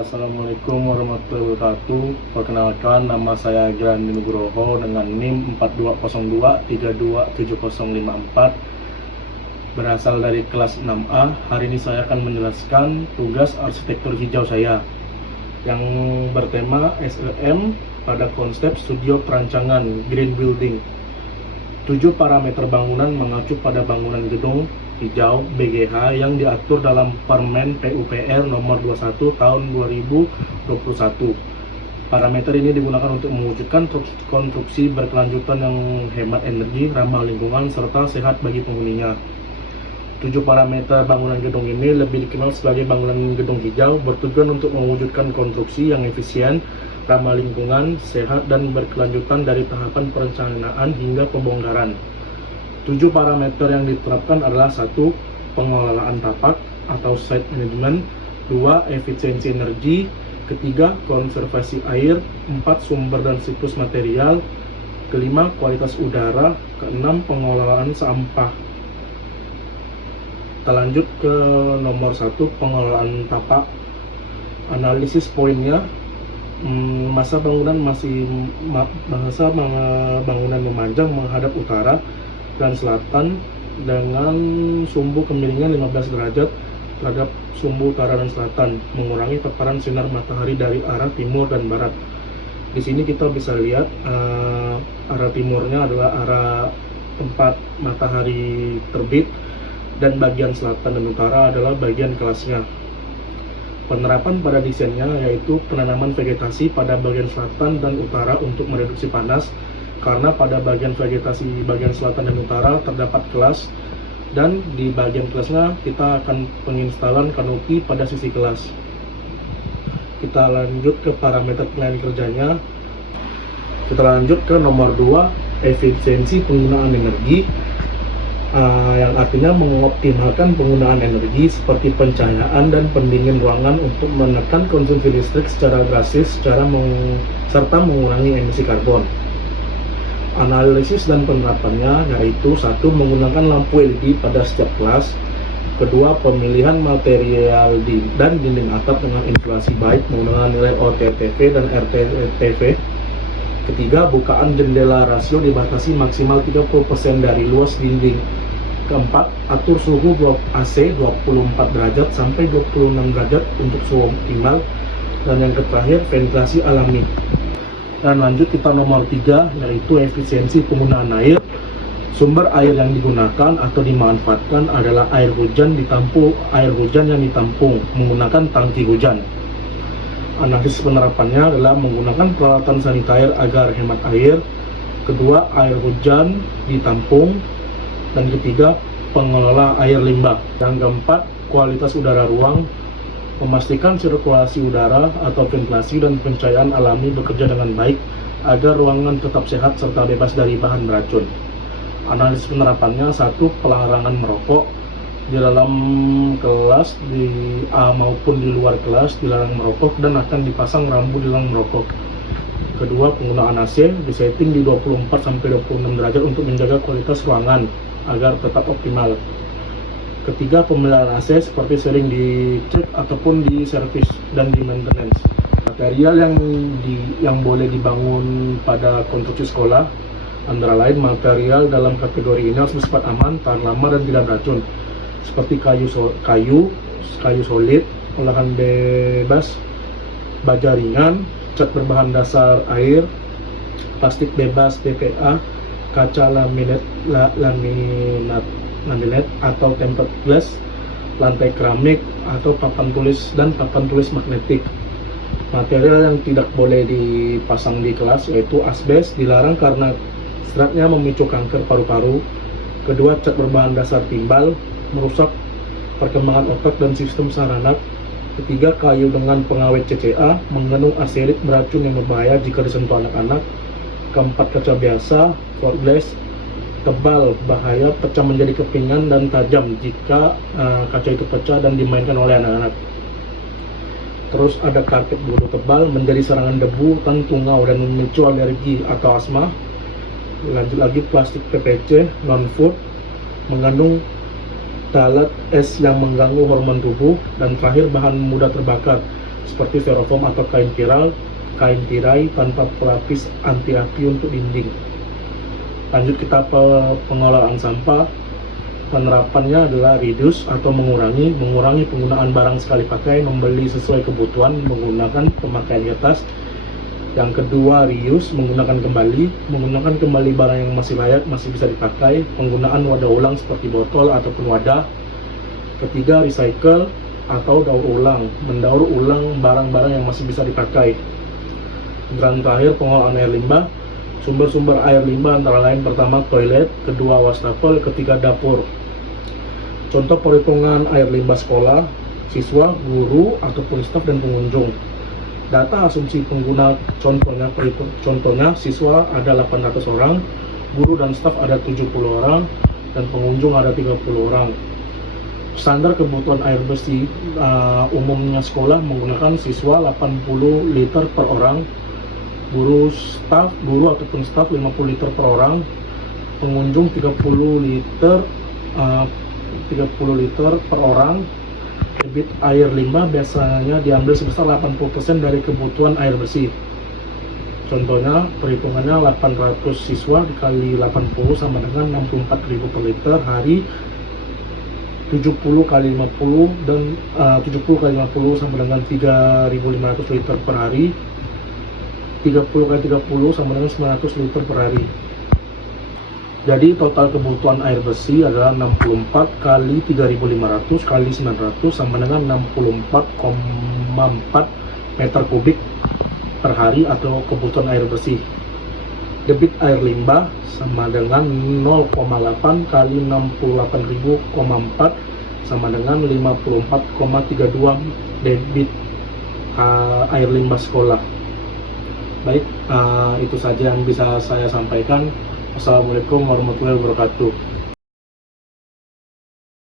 Assalamualaikum warahmatullahi wabarakatuh. Perkenalkan, nama saya Girandi Nugroho dengan NIM 4202327054, berasal dari kelas 6A. Hari ini saya akan menjelaskan tugas arsitektur hijau saya yang bertema SEM pada konsep studio perancangan Green Building. 7 parameter bangunan mengacu pada bangunan gedung hijau BGH yang diatur dalam Permen PUPR nomor 21 tahun 2021. Parameter ini digunakan untuk mewujudkan konstruksi berkelanjutan yang hemat energi, ramah lingkungan, serta sehat bagi penghuninya. 7 parameter bangunan gedung ini lebih dikenal sebagai bangunan gedung hijau, bertujuan untuk mewujudkan konstruksi yang efisien, ramah lingkungan, sehat, dan berkelanjutan dari tahapan perencanaan hingga pembongkaran. 7 parameter yang diterapkan adalah 1. Pengelolaan tapak atau site management, 2. Efisiensi energi, 3. Konservasi air, 4. Sumber dan siklus material, 5. Kualitas udara, 6. Pengelolaan sampah. Kita lanjut ke nomor 1, pengelolaan tapak. Analisis poinnya, masa bangunan memanjang menghadap utara dan selatan dengan sumbu kemiringan 15 derajat terhadap sumbu utara dan selatan, mengurangi paparan sinar matahari dari arah timur dan barat. Di sini kita bisa lihat arah timurnya adalah arah tempat matahari terbit, dan bagian selatan dan utara adalah bagian kelasnya. Penerapan pada desainnya yaitu penanaman vegetasi pada bagian selatan dan utara untuk mereduksi panas, karena pada bagian vegetasi bagian selatan dan utara terdapat kelas, dan di bagian kelasnya kita akan penginstalan kanopi pada sisi kelas. Kita lanjut ke parameter penilaian kerjanya. Kita lanjut ke nomor 2, efisiensi penggunaan energi, yang artinya mengoptimalkan penggunaan energi seperti pencahayaan dan pendingin ruangan untuk menekan konsumsi listrik secara drastis serta mengurangi emisi karbon. Analisis dan penerapannya yaitu 1. Menggunakan lampu LED pada setiap kelas, 2. Pemilihan material dan dinding atap dengan insulasi baik menggunakan nilai OTTV dan RTTV, 3. Bukaan jendela rasio dibatasi maksimal 30% dari luas dinding, 4. Atur suhu AC 24 derajat sampai 26 derajat untuk suhu optimal, dan yang terakhir ventilasi alami. Dan lanjut kita nomor 3, yaitu efisiensi penggunaan air. Sumber air yang digunakan atau dimanfaatkan adalah air hujan yang ditampung menggunakan tangki hujan. Analisis penerapannya adalah menggunakan peralatan sanitair agar hemat air, 2. Air hujan ditampung, dan 3. Pengelola air limbah. Yang keempat, kualitas udara ruang, memastikan sirkulasi udara atau ventilasi dan pencahayaan alami bekerja dengan baik agar ruangan tetap sehat serta bebas dari bahan beracun. Analisis penerapannya 1. Pelarangan merokok. Di dalam kelas, di A maupun di luar kelas dilarang merokok dan akan dipasang rambu dilarang merokok. 2. Penggunaan AC disetting di 24-26 derajat untuk menjaga kualitas ruangan agar tetap optimal. 3. Pemeliharaan AC seperti sering dicek ataupun di servis dan di maintenance. Material yang boleh dibangun pada konstruksi sekolah antara lain material dalam kategori ini harus bersifat aman, tahan lama, dan tidak beracun, seperti kayu solid, olahan bebas, baja ringan, cat berbahan dasar air, plastik bebas BPA, kaca laminat atau tempered glass, lantai keramik atau papan tulis dan papan tulis magnetik. Material yang tidak boleh dipasang di kelas yaitu asbes, dilarang karena seratnya memicu kanker paru-paru. 2. Cat berbahan dasar timbal, merusak perkembangan otak dan sistem saraf. 3. Kayu dengan pengawet CCA, mengandung arsenik beracun yang berbahaya jika disentuh anak-anak. 4. Kaca biasa, floor glass, tebal, bahaya, pecah menjadi kepingan dan tajam jika kaca itu pecah dan dimainkan oleh anak-anak. Terus ada karpet bulu tebal, menjadi serangan debu dan tungau dan memicu alergi atau asma. Lanjut lagi, plastik PPC non-food, mengandung talat es yang mengganggu hormon tubuh. Dan terakhir, bahan mudah terbakar, seperti styrofoam atau kain tirai tanpa pelapis anti api untuk dinding. Lanjut kita pengelolaan sampah. Penerapannya adalah reduce atau mengurangi penggunaan barang sekali pakai, membeli sesuai kebutuhan menggunakan pemakaian kertas. Yang kedua, reuse, menggunakan kembali barang yang masih layak, masih bisa dipakai, penggunaan wadah ulang seperti botol ataupun wadah. Ketiga, recycle atau daur ulang, mendaur ulang barang-barang yang masih bisa dipakai. Dan terakhir, pengelolaan air limbah. Sumber-sumber air limbah antara lain pertama toilet, kedua wastafel, ketiga dapur. Contoh perhitungan air limbah sekolah, siswa, guru, ataupun staf dan pengunjung. Data asumsi pengguna contohnya siswa ada 800 orang, guru dan staf ada 70 orang, dan pengunjung ada 30 orang. Standar kebutuhan air bersih umumnya sekolah menggunakan siswa 80 liter per orang, guru ataupun staf 50 liter per orang, pengunjung 30 liter per orang. Debit air limbah biasanya diambil sebesar 80% dari kebutuhan air bersih. Contohnya perhitungannya 800 siswa dikali 80 sama dengan 64.000 per liter hari, 70 kali 50 dan 70 kali 50 sama dengan 3.500 liter per hari, 30 kali 30 sama dengan 900 liter per hari. Jadi total kebutuhan air bersih adalah 64 kali 3.500 kali 900 sama dengan 64,4 meter kubik per hari atau kebutuhan air bersih. Debit air limbah sama dengan 0,8 kali 68.000,4 sama dengan 54,32 debit air limbah sekolah. Baik, itu saja yang bisa saya sampaikan. Assalamualaikum warahmatullahi wabarakatuh.